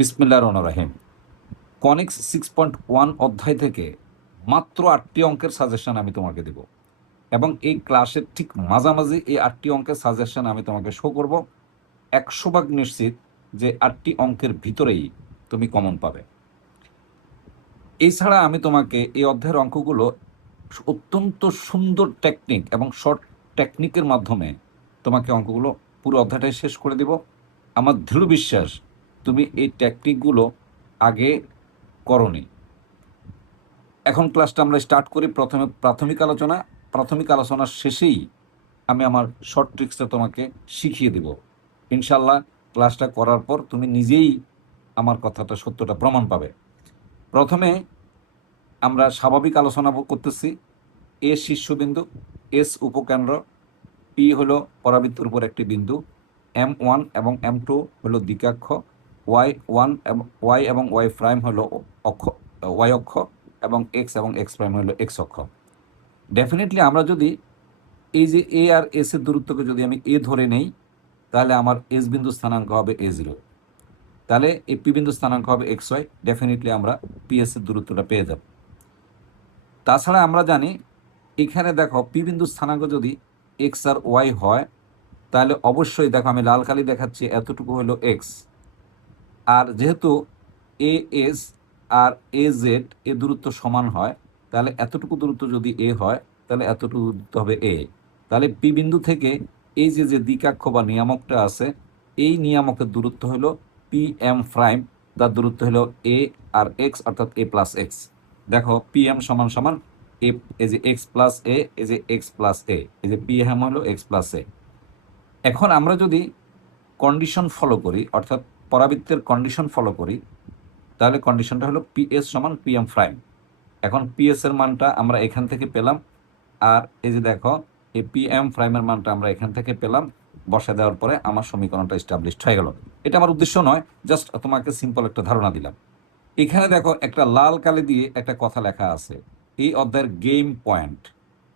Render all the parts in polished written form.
বিসমিল্লাহির রহমানির রহিম। কনিক্স 6.1 অধ্যায় থেকে মাত্র 8টি অঙ্কের সাজেশন আমি তোমাকে দেব, এবং এই ক্লাসের ঠিক মাঝামাঝি এই 8টি অঙ্কের সাজেশন আমি তোমাকে শো করব। 100% নিশ্চিত যে 8টি অঙ্কের ভিতরেই তুমি কমন পাবে। এছাড়া আমি তোমাকে এই অধ্যায়ের অঙ্কগুলো অত্যন্ত সুন্দর টেকনিক এবং শর্ট টেকনিকের মাধ্যমে তোমাকে অঙ্কগুলো পুরো অধ্যায়টাই শেষ করে দেব। আমার দৃঢ় বিশ্বাস তুমি এই টেকনিকগুলো আগে করনি। এখন ক্লাসটা আমরা স্টার্ট করি। প্রথমে প্রাথমিক আলোচনার শেষেই আমি আমার শর্ট ট্রিক্সটা তোমাকে শিখিয়ে দেব। ইনশাল্লাহ ক্লাসটা করার পর তুমি নিজেই আমার কথাটা সত্যটা প্রমাণ পাবে। প্রথমে আমরা স্বাভাবিক আলোচনা করতেছি। এ শীর্ষবিন্দু, এস উপকেন্দ্র, পি হলো পরাবৃত্তের উপর একটি বিন্দু, M1 এবং M2 হলো দিকাক্ষ, ওয়াই এবং ওয়াই প্রাইম হলো অক্ষ, ওয়াই অক্ষ, এবং এক্স এবং এক্স প্রাইম হলো এক্স অক্ষ। ডেফিনেটলি আমরা যদি এই যে এ আর এস এর দূরত্বকে যদি আমি এ ধরে নেই, তাহলে আমার এস বিন্দু স্থানাঙ্ক হবে A0, তাহলে এই পি বিন্দু স্থানাঙ্ক হবে XY। ডেফিনেটলি আমরা PS এর দূরত্বটা পেয়ে যাব। তাছাড়া আমরা জানি এখানে দেখো পি বিন্দু স্থানাঙ্ক যদি এক্স আর ওয়াই হয়, তাহলে অবশ্যই দেখো আমি লাল কালি দেখাচ্ছি, এতটুকু হলো এক্স। আর যেহেতু A S R A Z এ দূরত্ব সমান হয়, তাহলে এতটুকু দূরত্ব যদি এ হয়, তাহলে এতটুকু দূরত্ব হবে এ। তাহলে পি বিন্দু থেকে এই যে দিকাক্ষ বা নিয়ামকটা আছে, এই নিয়ামকের দূরত্ব হলো পি এম প্রাইম, তার দূরত্ব হলো এ আর এক্স, অর্থাৎ এ প্লাস এক্স। দেখো পি এম সমান সমান এ, এই যে এক্স প্লাস এ, এই যে এক্স প্লাস এ, এই যে পি এম হলো এক্স প্লাস এ। এখন আমরা যদি কন্ডিশন ফলো করি, অর্থাৎ পরাবৃত্তের কন্ডিশন ফলো করি, তাহলে কন্ডিশনটা হলো পিএস সমান পিএম প্রাইম। এখন পিএস এর মানটা আমরা এখান থেকে পেলাম, আর এই যে দেখো এই পিএম প্রাইমের মানটা আমরা এখান থেকে পেলাম। বসা দেওয়ার পরে আমার সমীকরণটা এস্টাবলিশড হয়ে গেল। এটা আমার উদ্দেশ্য নয়, জাস্ট তোমাকে সিম্পল একটা ধারণা দিলাম। এখানে দেখো একটা লাল কালি দিয়ে একটা কথা লেখা আছে, এই অধ্যায়ের গেম পয়েন্ট।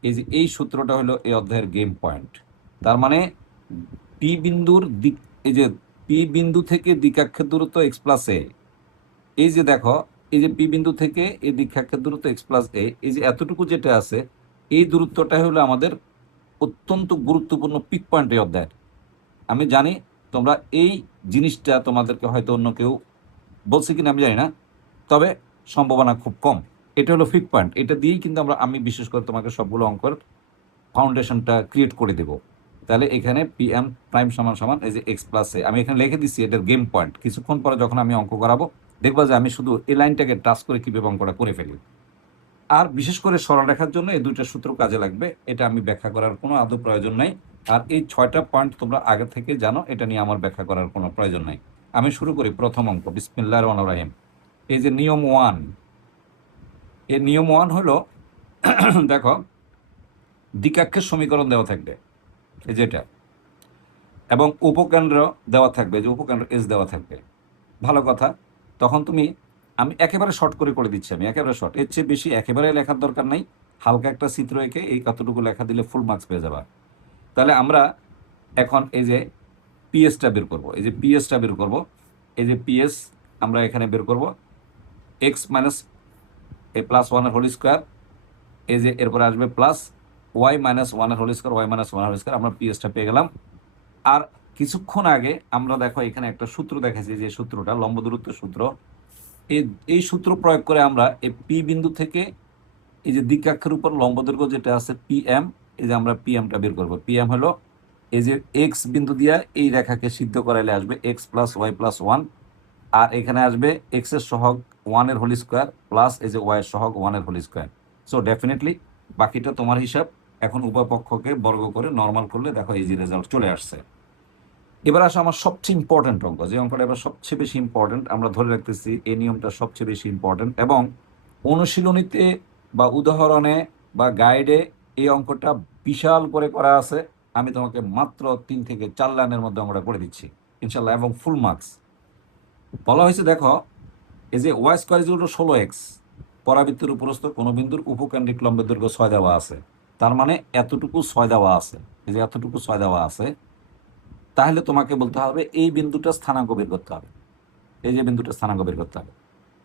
এই যে এই সূত্রটা হলো এই অধ্যায়ের গেম পয়েন্ট। তার মানে পি বিন্দুর দিক, এই যে পি বিন্দু থেকে দিকাক্ষের দূরত্ব এক্স প্লাস এ, এই যে দেখো এই যে পি বিন্দু থেকে এই দিকাক্ষের দূরত্ব এক্স প্লাস এ, এই যে এতটুকু যেটা আছে, এই দূরত্বটা হলো আমাদের অত্যন্ত গুরুত্বপূর্ণ পিক পয়েন্ট এই অধ্যায়ের। আমি জানি তোমরা এই জিনিসটা তোমাদেরকে হয়তো অন্য কেউ বলছে কিনা আমি জানি না, তবে সম্ভাবনা খুব কম। এটা হলো পিক পয়েন্ট, এটা দিয়েই কিন্তু আমি বিশেষ করে তোমাকে সবগুলো অঙ্কের ফাউন্ডেশনটা ক্রিয়েট করে দেব। তাহলে এখানে পি এম প্রাইম সমান সমান এই যে এক্স প্লাস এ, আমি এখানে লিখে দিচ্ছি এটার গেম পয়েন্ট। কিছুক্ষণ পরে যখন আমি অঙ্ক করাবো, দেখবা যে আমি শুধু এই লাইনটাকে টাচ করে কীভাবে অঙ্কটা করে ফেলি। আর বিশেষ করে সরলরেখার জন্য এই দুইটা সূত্র কাজে লাগবে, এটা আমি ব্যাখ্যা করার কোনো আদৌ প্রয়োজন নাই। আর এই 6টা পয়েন্ট তোমরা আগে থেকে জানো, এটা নিয়ে আমার ব্যাখ্যা করার কোনো প্রয়োজন নাই। আমি শুরু করি প্রথম অঙ্ক, বিসমিল্লাহির রহমানির রহিম। এই যে নিয়ম 1, এই নিয়ম 1 হলো দেখো দ্বিকাক্ষের সমীকরণ দেওয়া থাকবে এই যেটা, এবং উপকেন্দ্র দেওয়া থাকবে, যে উপকেন্দ্র এস দেওয়া থাকবে। ভালো কথা, তখন তুমি, আমি একেবারে শর্ট করে দিচ্ছি, আমি একেবারে শর্ট, এর চেয়ে বেশি একেবারে লেখার দরকার নেই। হালকা একটা চিত্র এঁকে এই কতটুকু লেখা দিলে ফুল মার্কস পেয়ে যাবা। তাহলে আমরা এখন এই যে পিএসটা বের করব, এই যে পিএসটা বের করব, এই যে পিএস আমরা এখানে বের করব এক্স মাইনাস এ প্লাস ওয়ানের হোল স্কোয়ার, এই যে এরপরে আসবে প্লাস ওয়াই মাইনাস ওয়ানের হোল স্কোয়ার, ওয়াই মাইনাস ওয়ানের হোল স্কোয়ার, আমরা পিএসটা পেয়ে গেলাম। আর কিছুক্ষণ আগে আমরা দেখো এখানে একটা সূত্র দেখেছি, যে সূত্রটা লম্ব দূরত্ব সূত্র। এই সূত্র প্রয়োগ করে আমরা এই পি বিন্দু থেকে এই যে দিকাক্ষের উপর লম্ব দৈর্ঘ্য যেটা আছে পিএম, এই যে আমরা পিএমটা বের করবো। পিএম হলো এই যে এক্স বিন্দু দিয়া এই রেখাকে সিদ্ধ করাইলে আসবে x plus y plus one, আর এখানে আসবে এক্স এর সহগ ওয়ানের হোল স্কোয়ার প্লাস এই যে ওয়াই এর সহগ ওয়ানের হোল স্কোয়ার। সো ডেফিনেটলি বাকিটা তোমার হিসাব। এখন উভয় পক্ষকে বর্গ করে নর্মাল করলে দেখো এই যে রেজাল্ট চলে আসছে। এবার আসো আমার সবচেয়ে ইম্পর্টেন্ট অঙ্ক, যে অঙ্কটা এবার সবচেয়ে বেশি ইম্পর্টেন্ট, আমরা ধরে রাখতেছি এই নিয়মটা সবচেয়ে বেশি ইম্পর্টেন্ট, এবং অনুশীলনীতে বা উদাহরণে বা গাইডে এই অঙ্কটা বিশাল করে করা আছে। আমি তোমাকে মাত্র 3 থেকে 4 লাইনের মধ্যে অঙ্কটা করে দিচ্ছি ইনশাল্লাহ, এবং ফুল মার্কস। বলা হয়েছে দেখো এই যে Y square is equal to 16x, পরাবৃত্তের উপরস্থ কোনো বিন্দুর উপকেন্দ্রিক লম্বের দৈর্ঘ্য 6 দেওয়া আছে। তার মানে এতটুকু 6 দেওয়া আছে, এই যে এতটুকু 6 দেওয়া আছে। তাহলে তোমাকে বলতে হবে এই বিন্দুটা স্থানাঙ্ক বের করতে হবে। এই যে বিন্দুটা স্থানাঙ্ক বের করতে হবে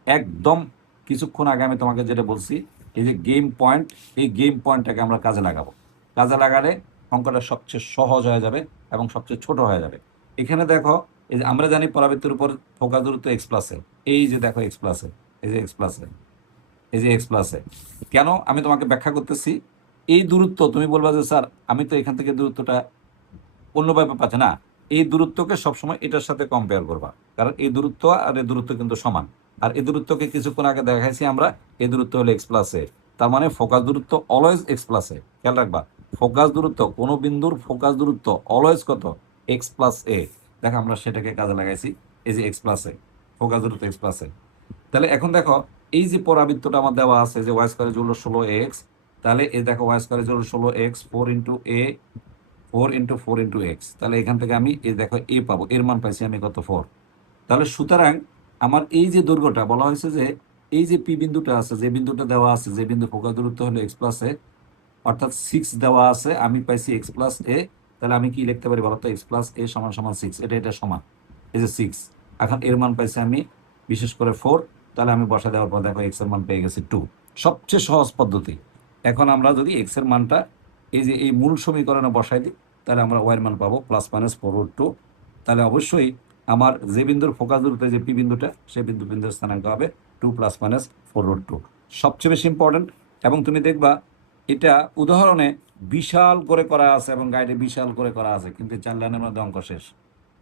একদম। কিছুক্ষণ আগে আমি তোমাকে যেটা বলছি, এই যে গেম পয়েন্ট, এই গেম পয়েন্টটাকে আমরা কাজে লাগাবো। কাজে লাগালে অঙ্কটা সবচেয়ে সহজ হয়ে যাবে এবং সবচেয়ে ছোট হয়ে যাবে। এখানে দেখো, এই যে আমরা জানি পরাবৃত্তের উপর ফোকাস দূরত্ব এক্স প্লাসে, এই যে দেখো এক্স প্লাসে, এই যে এক্স প্লাসে, এই যে এক্স প্লাসে। কেন আমি তোমাকে ব্যাখ্যা করতেছি, এই দূরত্ব তুমি বলবা যে স্যার আমি তো এখান থেকে দূরত্বটা অন্যভাবে পাচ্ছে না, এই দূরত্বকে সবসময় এটার সাথে কম্পেয়ার করবা, কারণ এই দূরত্ব আর এই দূরত্ব কিন্তু সমান। আর এই দূরত্বকে কিছুক্ষণ আগে দেখাইছি আমরা, এই দূরত্ব হলো এক্স প্লাস এ, তার মানে ফোকাস দূরত্ব অলওয়েজ এক্স প্লাস এ। খেয়াল রাখবা, ফোকাস দূরত্ব, কোনো বিন্দুর ফোকাস দূরত্ব অলওয়েজ কত, এক্স প্লাস এ। দেখো আমরা সেটাকে কাজে লাগাইছি, এই যে এক্স প্লাস এ, ফোকাস দূরত্ব এক্স প্লাস এ। তাহলে এখন দেখো, এই যে পরাবৃত্তটা আমার দেওয়া আছে যে ওয়াই স্কয়ারের জন্য 16x, তাহলে এই দেখো ওয়াই স্কয়ারের জন্য 16x, 4 × a, 4 × 4 × x, তাহলে এখান থেকে আমি এই দেখো এ পাবো, এর মান পাইছি আমি কত, 4। তাহলে সুতরাং আমার এই যে দৈর্ঘ্যটা বলা হয়েছে যে এই যে পি বিন্দুটা আছে, যে বিন্দুটা দেওয়া আছে, যে বিন্দু ফোকাস দূরত্ব হলো এক্স প্লাস এ, অর্থাৎ 6 দেওয়া আছে, আমি পাইছি এক্স প্লাস এ। তাহলে আমি কি লিখতে পারি বলো তো, এক্স প্লাস এ সমান সমান 6, এটা সমান, এই যে 6। এখন এর মান পাইছি আমি বিশেষ করে 4, তাহলে আমি বসা দেওয়ার পর দেখো এক্স এর মান পেয়ে গেছি 2। সবচেয়ে সহজ পদ্ধতি। এখন আমরা যদি এক্স এর মানটা এই যে এই মূল সমীকরণে বসাই দিই, তাহলে আমরা ওয়াই এর মান পাবো +-4√2। তাহলে অবশ্যই আমার যে বিন্দুর ফোকাস দূরত্ব যে পি বিন্দুটা, সেই বিন্দুর স্থানাঙ্ক হবে 2 + -4√2। সবচেয়ে বেশি ইম্পর্টেন্ট। এবং তুমি দেখবা এটা উদাহরণে বিশাল করে করা আছে এবং গাইডে বিশাল করে করা আছে, কিন্তু 4 লাইনের মধ্যে অঙ্ক শেষ।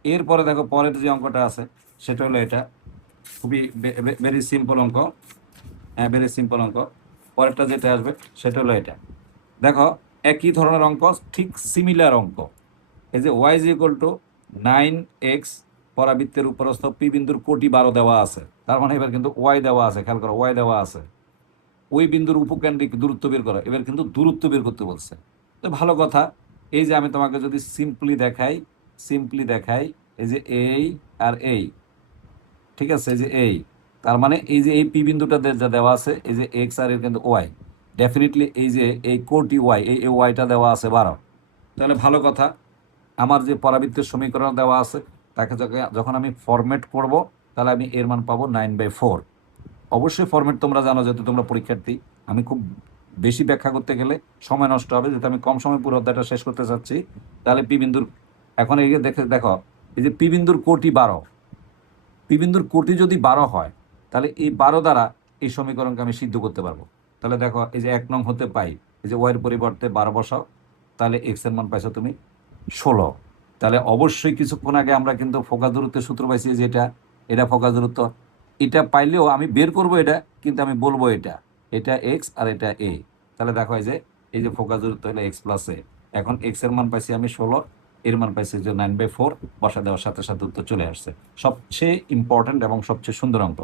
এরপরে দেখো পরের যে অঙ্কটা আছে সেটা হলো এটা, খুবই ভেরি সিম্পল অঙ্ক। হ্যাঁ, ভেরি সিম্পল অঙ্ক। পরেরটা যেটা আসবে সেটা হলো এটা। দেখো একই ধরনের অঙ্ক, ঠিক সিমিলার অঙ্ক। এই যে ওয়াই ইকুয়াল টু 9x, পরাবৃত্তের উপরস্থ পি বিন্দুর কোটি 12 দেওয়া আছে, তার মানে এবার কিন্তু ওয়াই দেওয়া আছে। খেয়াল করো, ওয়াই দেওয়া আছে, ওই বিন্দুর উপকেন্দ্রিক দূরত্ব বের করা, এবার কিন্তু দূরত্ব বের করতে বলছে। তো ভালো কথা, এই যে আমি তোমাকে যদি সিম্পলি দেখাই, এই যে এই আর এই, ঠিক আছে, এই যে এই, তার মানে এই যে এই পি বিন্দুটা যা দেওয়া আছে, এই যে এক্স আর এর কিন্তু ওয়াই, ডেফিনেটলি এই যে এই কোটি ওয়াই, এই ওয়াইটা দেওয়া আছে 12। তাহলে ভালো কথা, আমার যে পরাবৃত্তের সমীকরণ দেওয়া আছে তাকে যখন আমি ফরম্যাট করব, তাহলে আমি এর মান পাবো 9/4। অবশ্যই ফরম্যাট তোমরা জানো, যেহেতু তোমরা পরীক্ষার্থী। আমি খুব বেশি ব্যাখ্যা করতে গেলে সময় নষ্ট হবে, যেহেতু আমি কম সময় পুরো অধ্যায়টা শেষ করতে চাচ্ছি। তাহলে পি বিন্দুর, এখন এই দেখো এই যে পি বিন্দুর কোটি 12, পি বিন্দুর কোটি যদি 12 হয়, তাহলে এই 12 দ্বারা এই সমীকরণকে আমি সিদ্ধ করতে পারবো। তাহলে দেখো এই যে 1 নং হতে পাই, এই যে ওয়াইয়ের পরিবর্তে 12 বসাও, তাহলে এক্স এর মান পাইছো তুমি 16। তাহলে অবশ্যই কিছুক্ষণ আগে আমরা কিন্তু ফোকাস দূরত্বের সূত্র পাইছি, যে এটা ফোকাস দূরত্ব। এটা পাইলেও আমি বের করব এটা, কিন্তু আমি বলবো এটা এক্স আর এটা এ। তাহলে দেখো এই যে ফোকাস দূরত্ব হলো এক্স প্লাস এ। এখন এক্স এর মান পাইছি আমি 16, এর মান পাইছি যে 9/4, বসা দেওয়ার সাথে সাথে উত্তর চলে আসছে। সবচেয়ে ইম্পর্ট্যান্ট এবং সবচেয়ে সুন্দর অঙ্ক।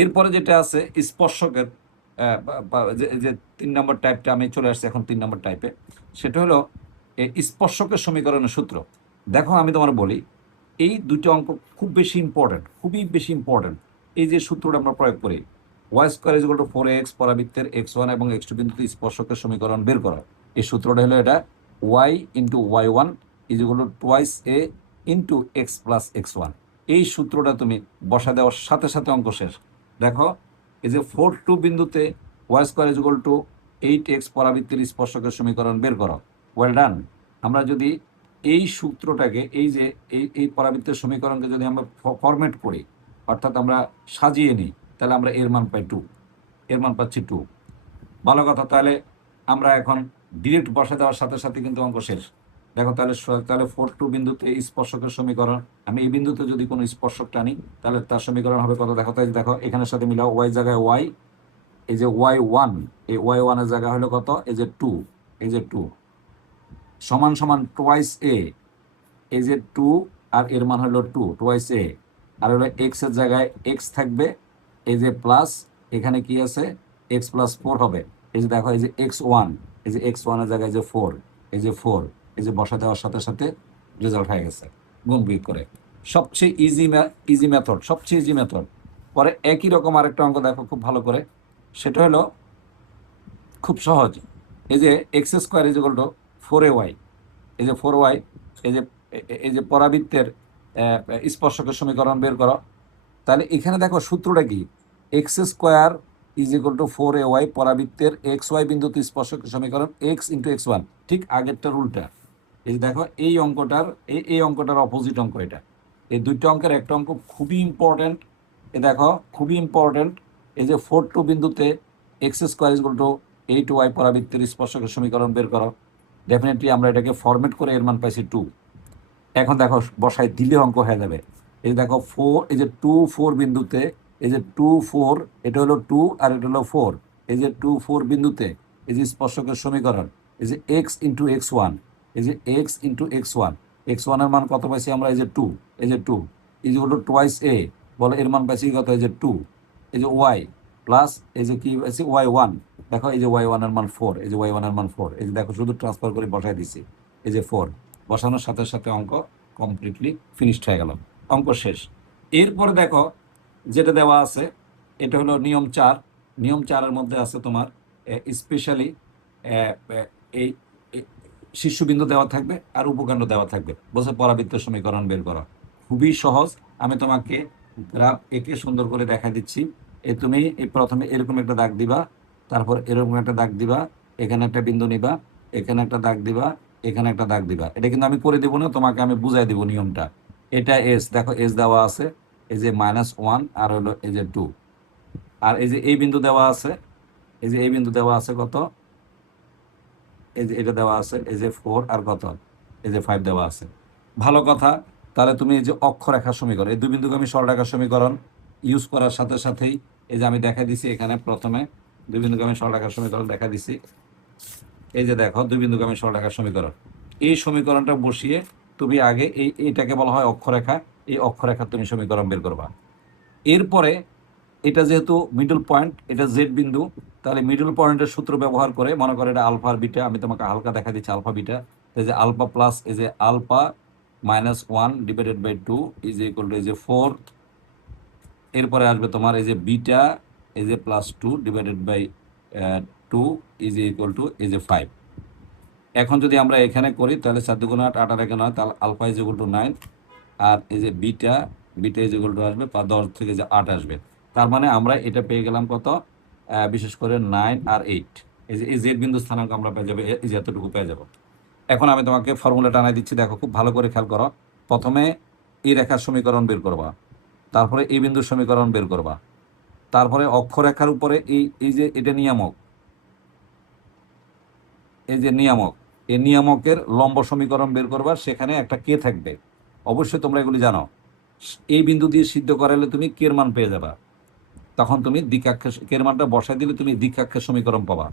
এরপরে যেটা আছে স্পর্শকের, যে 3 নম্বর টাইপটা আমি চলে আসছি এখন 3 নম্বর টাইপে, সেটা হলো এই স্পর্শকের সমীকরণের সূত্র। দেখো আমি তোমার বলি, এই দুটো অঙ্ক খুব বেশি ইম্পর্টেন্ট, খুবই বেশি ইম্পর্টেন্ট। এই যে সূত্রটা আমরা প্রয়োগ করি, Y square is equal to 4x, পরাবৃত্তের x1 এবং x2 বিন্দুতে স্পর্শকের সমীকরণ বের করা। এই সূত্রটা হলো এটা, y × y1 is equal two twice a into x plus x1। এই সূত্রটা তুমি বসা দেওয়ার সাথে সাথে অঙ্ক শেষ। দেখো এই যে 4-2 বিন্দুতে Y square is equal to 8x, পরাবৃত্তের স্পর্শকের সমীকরণ বের করো। Well done. আমরা যদি এই সূত্রটাকে, এই যে এই পরাবৃত্তের সমীকরণকে যদি আমরা ফরম্যাট করি, অর্থাৎ আমরা সাজিয়ে নিই, তাহলে আমরা এর মান পাই 2, এর মান পাচ্ছি 2। ভালো কথা, তাহলে আমরা এখন ডিরেক্ট বসা দেওয়ার সাথে সাথে কিন্তু অঙ্ক শেষ। দেখো তাহলে 4-2 বিন্দুতে স্পর্শকের সমীকরণ, আমি এই বিন্দুতে যদি কোনো স্পর্শক টানি, তাহলে তার সমীকরণ হবে কত, দেখো তাই দেখো এখানের সাথে মিলাও, ওয়াই জায়গায় ওয়াই, এই যে y1, এই y1 এর জায়গা হলো কত, এই যে 2, এই যে 2 সমান সমান টুয়াইস এ, এই যে 2 আর এর মান হলো 2, টুয়াইস এ। আর হলো এক্স এর জায়গায় এক্স থাকবে, এই যে প্লাস, এখানে কি আছে এক্স প্লাস 4 হবে। এই যে দেখো এই যে x1, এই যে x1 এর জায়গায় যে 4, এই যে 4, এই যে বসা দেওয়ার সাথে সাথে রেজাল্ট হয়ে গেছে গুণ বিয়োগ করে। সবচেয়ে ইজি মেথড, সবচেয়ে ইজি মেথড। পরে একই রকম আরেকটা অঙ্ক দেখো খুব ভালো করে, সেটা হলো খুব সহজ। এই যে x square is equal to 4ay, এই যে 4y, এই যে পরাবৃত্তের স্পর্শকের সমীকরণ বের করো। তাহলে এখানে দেখো সূত্রটা কি, x square is equal to 4ay পরাবৃত্তের এক্স ওয়াই বিন্দুতে স্পর্শক সমীকরণ এক্স ইন্টু এক্স ওয়ান, ঠিক আগেরটার উল্টা। এই যে দেখো এই অঙ্কটার এই অঙ্কটার অপোজিট অঙ্ক এটা। এই দুইটা অঙ্কের একটা অঙ্ক খুবই ইম্পর্ট্যান্ট। এ দেখো খুবই ইম্পর্ট্যান্ট। এই যে 4 বিন্দুতে x square is equal two 8y পরাবৃত্তের স্পর্শকের সমীকরণ বের করো। ডেফিনেটলি আমরা এটাকে ফরম্যাট করে এর মান পাইছি 2। এখন দেখো বসায় দিলে অঙ্ক হয়ে যাবে। এই দেখো 4, এই যে 2 4 বিন্দুতে, এই যে 2 4, এটা হলো 2 আর এটা হলো 4। এই যে 2 4 বিন্দুতে এই যে স্পর্শকের সমীকরণ, এই যে এক্স ইন্টু এক্স ওয়ান, এই যে x into x one, x ওয়ানের মান কত পাইছি আমরা, এই যে 2, এই যে 2 এই যে হলো টোয়াইস এ, বলে এর মান পাইছি কত, এই যে 2, এই যে ওয়াই প্লাস এই যে কি পাইছি ওয়াই ওয়ান। দেখো এই যে ওয়াই ওয়ানের মান 4, এই যে ওয়াই ওয়ানের মান 4, এই যে দেখো শুধু ট্রান্সফার করে বসাই দিছি, এই যে 4 বসানোর সাথে সাথে অঙ্ক কমপ্লিটলি ফিনিশড হয়ে গেল, অঙ্ক শেষ। এরপরে দেখো যেটা দেওয়া আছে, এটা হলো নিয়ম 4। নিয়ম 4-এর মধ্যে আছে তোমার স্পেশালি এই শীর্ষবিন্দু দেওয়া থাকবে আর উপকেন্দ্র দেওয়া থাকবে, বলছে পরাবৃত্তের সমীকরণ বের করা। খুবই সহজ। আমি তোমাকে গ্রাফ এঁকে সুন্দর করে দেখা দিচ্ছি। তুমি এই প্রথমে এরকম একটা দাগ দিবা, তারপর এরকম একটা দাগ দিবা, এখানে একটা বিন্দু নিবা, এখানে একটা দাগ দিবা, এখানে একটা দাগ দিবা। এটা কিন্তু আমি করে দেবো না, তোমাকে আমি বুঝাই দেবো নিয়মটা। এটা এস, দেখো এস দেওয়া আছে, এই যে -1 আর হলো এই যে 2, আর এই যে এই বিন্দু দেওয়া আছে, এই যে এই বিন্দু দেওয়া আছে কত, এই যে এটা দেওয়া আছে, এই যে 4 আর কত, এই যে 5 দেওয়া আছে। ভালো কথা। তাহলে তুমি এই যে অক্ষরেখার সমীকরণ, এই দুই বিন্দুগামী সরলরেখার সমীকরণ ইউজ করার সাথে সাথেই এই যে আমি দেখা দিছি এখানে প্রথমে দুই বিন্দুগামী সরলরেখার সমীকরণ দেখা দিছি। এই যে দেখো দুই বিন্দুগামী সরলরেখার সমীকরণ, এই সমীকরণটা বসিয়ে তুমি আগে এইটাকে বলা হয় অক্ষরেখা, এই অক্ষরেখা তুমি সমীকরণ বের করবা। এরপরে এটা যেহেতু মিডল পয়েন্ট, এটা জেড বিন্দু, তাহলে মিডল পয়েন্টের সূত্র ব্যবহার করে মনে করো এটা আলফা আর বিটা, আমি তোমাকে হালকা দেখা দিচ্ছি আলফা বিটা। এই যে আলফা প্লাস এই যে alpha -1 divided by 2 is equal to এই যে 4। এরপরে আসবে তোমার এই যে বিটা, এই যে +2 divided by 2 is equal to এই যে 5। এখন যদি আমরা এখানে করি তাহলে 4 2 8 8 আর 1 9, তাহলে আলফা ইজ ইকুয়াল টু 9, আর এই যে beta, beta is equal two আসবে 10 থেকে যে 8 আসবে। তার মানে আমরা এটা পেয়ে গেলাম কত, বিশেষ করে 9 আর 8। এই যে এই জেড বিন্দু স্থানাঙ্ক আমরা পেয়ে যাবো, এই যে এতটুকু পেয়ে যাব। এখন আমি তোমাকে ফর্মুলা টানাই দিচ্ছি, দেখো খুব ভালো করে খেয়াল করো। প্রথমে এই রেখার সমীকরণ বের করবা, তারপরে এই বিন্দুর সমীকরণ বের করবা, তারপরে অক্ষরেখার উপরে এই যে এটা নিয়ামক, এই যে নিয়ামক, এই নিয়ামকের লম্ব সমীকরণ বের করবা, সেখানে একটা কে থাকবে, অবশ্যই তোমরা এগুলি জানো। এই বিন্দু দিয়ে সিদ্ধ করালে তুমি কের মান পেয়ে যাবা, তখন তুমি দ্বিকাক্ষের কের মানটা বসাই দিলে তুমি দ্বিকাক্ষের সমীকরণ পাবা।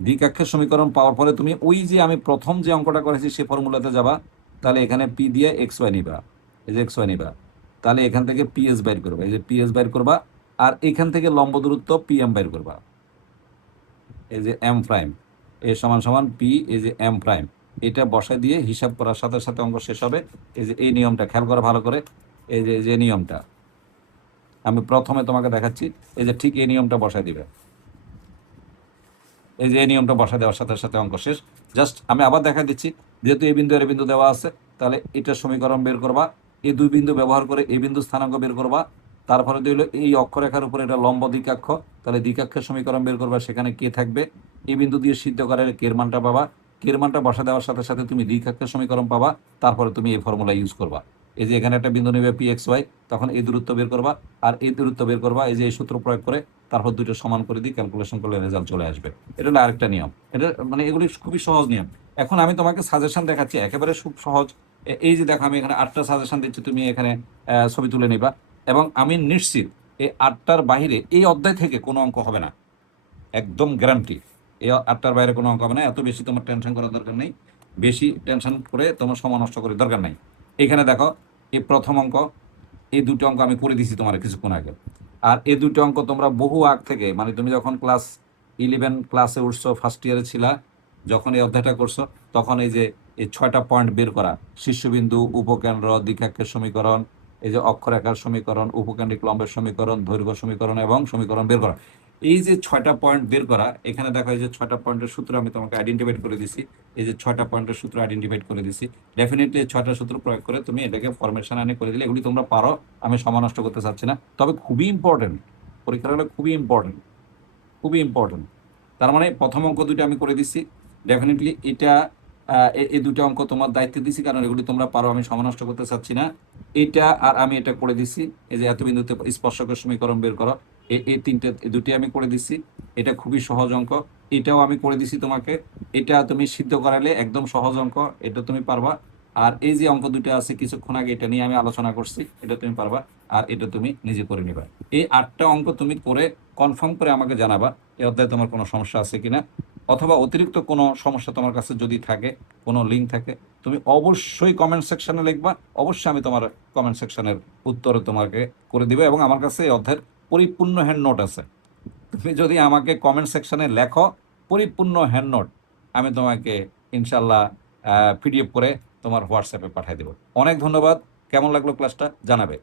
দ্বিকাক্ষের সমীকরণ পাওয়ার পরে তুমি ওই যে আমি প্রথম যে অঙ্কটা করেছি সে ফর্মুলাতে যাবা, তাহলে এখানে পি দিয়ে এক্স ওয়াই নিবা, এই যে এক্স ওয়াই নিবা, তাহলে এখান থেকে পিএস বাইর করবা, এই যে পিএস বাইর করবা, আর এখান থেকে লম্ব দূরত্ব পিএম বাইর করবা, এই যে এম প্রাইম এ সমান সমান পি, এই যে এম প্রাইম, এটা বসায় দিয়ে হিসাব করার সাথে সাথে অঙ্ক শেষ হবে। এই যে এই নিয়মটা খেয়াল করা ভালো করে, এই যে নিয়মটা আমি প্রথমে তোমাকে দেখাচ্ছি, এই যে ঠিক এই নিয়মটা বসায় দিবে, এই যে এই নিয়মটা বসা দেওয়ার সাথে সাথে অঙ্ক শেষ। জাস্ট আমি আবার দেখা দিচ্ছি, যেহেতু এই বিন্দু এর বিন্দু দেওয়া আছে, তাহলে এটার সমীকরণ বের করবা, এই দুই বিন্দু ব্যবহার করে এই বিন্দু স্থানাঙ্ক বের করবা, তারপরে দিল এই অক্ষরেখার উপরে এটা লম্ব দ্বিকাক্ষ, তাহলে দ্বিকাক্ষের সমীকরণ বের করবা, সেখানে কে থাকবে, এই বিন্দু দিয়ে সিদ্ধ করার কের মানটা পাবা, কের মানটা বসা দেওয়ার সাথে সাথে তুমি দ্বিকাক্ষের সমীকরণ পাবা, তারপরে তুমি এই ফর্মুলা ইউজ করবা। এই যে এখানে একটা বিন্দু নেবে পি এক্স ওয়াই, তখন এই দূরত্ব বের করবা, আর এই দূরত্ব বের করবা, এই যে এই সূত্র প্রয়োগ করে তারপর দুটো সমান করে দিয়ে ক্যালকুলেশন করলে রেজাল্ট চলে আসবে। এটা হলো আরেকটা নিয়ম। এটা মানে এগুলি খুবই সহজ নিয়ম। এখন আমি তোমাকে সাজেশন দেখাচ্ছি, একেবারে খুব সহজ। এই যে দেখো আমি এখানে 8টা সাজেশন দিচ্ছি, তুমি এখানে ছবি তুলে নিবা, এবং আমি নিশ্চিত এই 8টার বাইরে এই অধ্যায় থেকে কোনো অঙ্ক হবে না, একদম গ্যারান্টি। এই 8টার বাইরে কোনো অঙ্ক হবে না। এত বেশি তোমার টেনশন করার দরকার নেই, বেশি টেনশন করে তোমার সময় নষ্ট করার দরকার নেই। এখানে দেখো এই প্রথম অঙ্ক, এই দুটো অঙ্ক আমি করে দিছি তোমার কিছুক্ষণ আগে, আর এই দুটো অঙ্ক তোমরা বহু আগ থেকে, মানে তুমি যখন ক্লাস 11 ক্লাসে উঠছো, ফার্স্ট ইয়ারে ছিলা, যখন এই অধ্যায়টা করছো, তখন এই যে এই 6টা পয়েন্ট বের করা, শীর্ষবিন্দু, উপকেন্দ্র, দ্বিকাক্ষের সমীকরণ, এই যে অক্ষরেখার সমীকরণ, উপকেন্দ্রিক লম্বের সমীকরণ, দৈর্ঘ্য সমীকরণ এবং সমীকরণ বের করা। এই যে 6টা পয়েন্ট বের করা, এখানে দেখো এই যে 6টা পয়েন্টের সূত্র আমি তোমাকে আইডেন্টিফাইড করে দিছি। এই যে 6টা পয়েন্টের সূত্র আইডেন্টিফাইড করে দিছি। ডেফিনেটলি এই 6টা সূত্র প্রয়োগ করে তুমি এটাকে ফরমেশন আনে করে দিলে এগুলি তোমরা পারো, আমি সময় নষ্ট করতে চাচ্ছি না। তবে খুবই ইম্পর্টেন্ট, পরীক্ষার হলে খুবই ইম্পর্টেন্ট, খুবই ইম্পর্টেন্ট। তার মানে প্রথম অঙ্ক দুটো আমি করে দিচ্ছি। ডেফিনেটলি এটা এই দুটো অঙ্ক তোমার দায়িত্বে দিছি, কারণ এগুলি তোমরা পারো, আমি সময় নষ্ট করতে চাচ্ছি না। এটা আর আমি এটা করে দিচ্ছি। এই যে এত বিন্দুতে স্পর্শকের সমীকরণ বের করো, এই তিনটে, দুটি আমি করে দিচ্ছি। এটা খুবই সহজ অঙ্ক, এটাও আমি করে দিছি তোমাকে। এটা তুমি সিদ্ধ করালে একদম সহজ অঙ্ক, এটা তুমি পারবা। আর এই যে অঙ্ক দুটো আছে কিছুক্ষণ আগে, এটা নিয়ে আমি আলোচনা করছি, এটা তুমি পারবা। আর এটা তুমি নিজে করে নিবা। এই 8টা অঙ্ক তুমি করে কনফার্ম করে আমাকে জানাবা এই অধ্যায়ে তোমার কোনো সমস্যা আছে কিনা, অথবা অতিরিক্ত কোনো সমস্যা তোমার কাছে যদি থাকে, কোনো লিঙ্ক থাকে, তুমি অবশ্যই কমেন্ট সেকশনে লিখবা। অবশ্যই আমি তোমার কমেন্ট সেকশনের উত্তরে তোমাকে করে দিব। এবং আমার কাছে এই অধ্যায়ের পরিপূর্ণ হ্যান্ড নোট আছে। তুমি যদি আমাকে কমেন্ট সেকশনে লেখো পরিপূর্ণ হ্যান্ড নোট, আমি তোমাকে ইনশাল্লাহ পিডিএফ করে তোমার হোয়াটসঅ্যাপে পাঠিয়ে দেবো। অনেক ধন্যবাদ। কেমন লাগলো ক্লাসটা জানাবে।